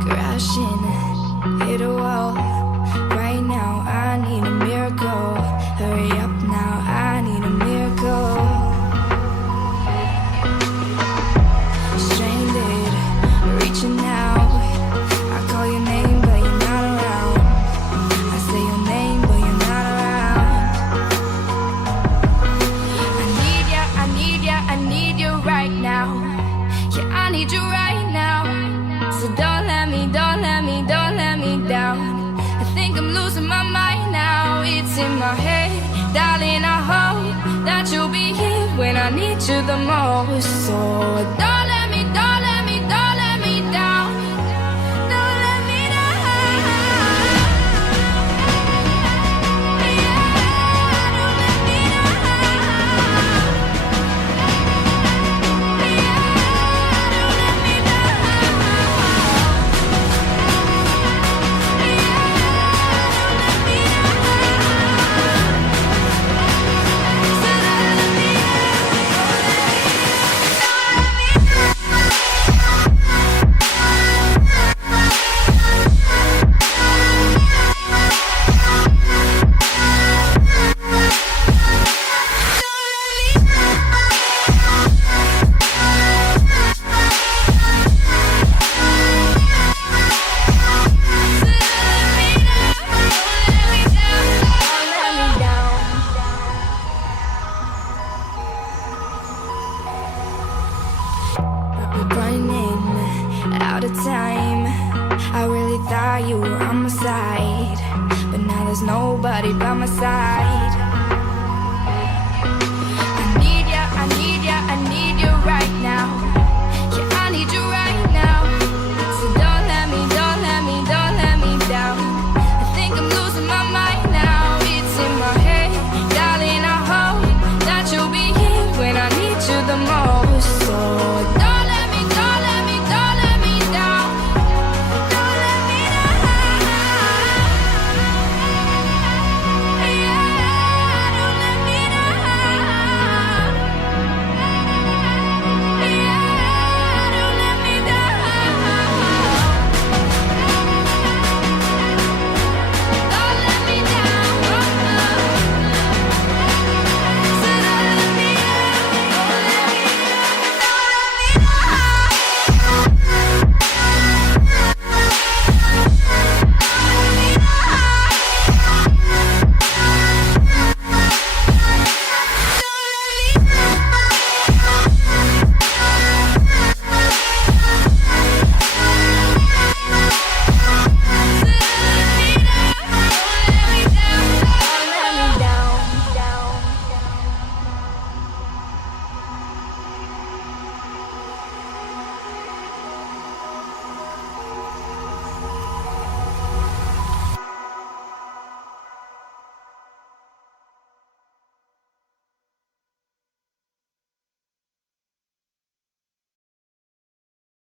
crashing, hit a wall. Right now, I need a miracle. Hurry up now, I need a miracle. Stranded, reaching out. I call your name, but you're not around. I say your name, but you're not around. I need ya, I need ya, I need you right now. Yeah, I need you right now. So don't let me, don't let me, don't let me down. I think I'm losing my mind now. It's in my head, darling, I hope that you'll be here when I need you the most. So don't let me, don't let me, don't let me down. Don't let me down. Yeah, don't let me down. Yeah, don't let me down. Running out of time. I really thought you were on my side, but now there's nobody by my side.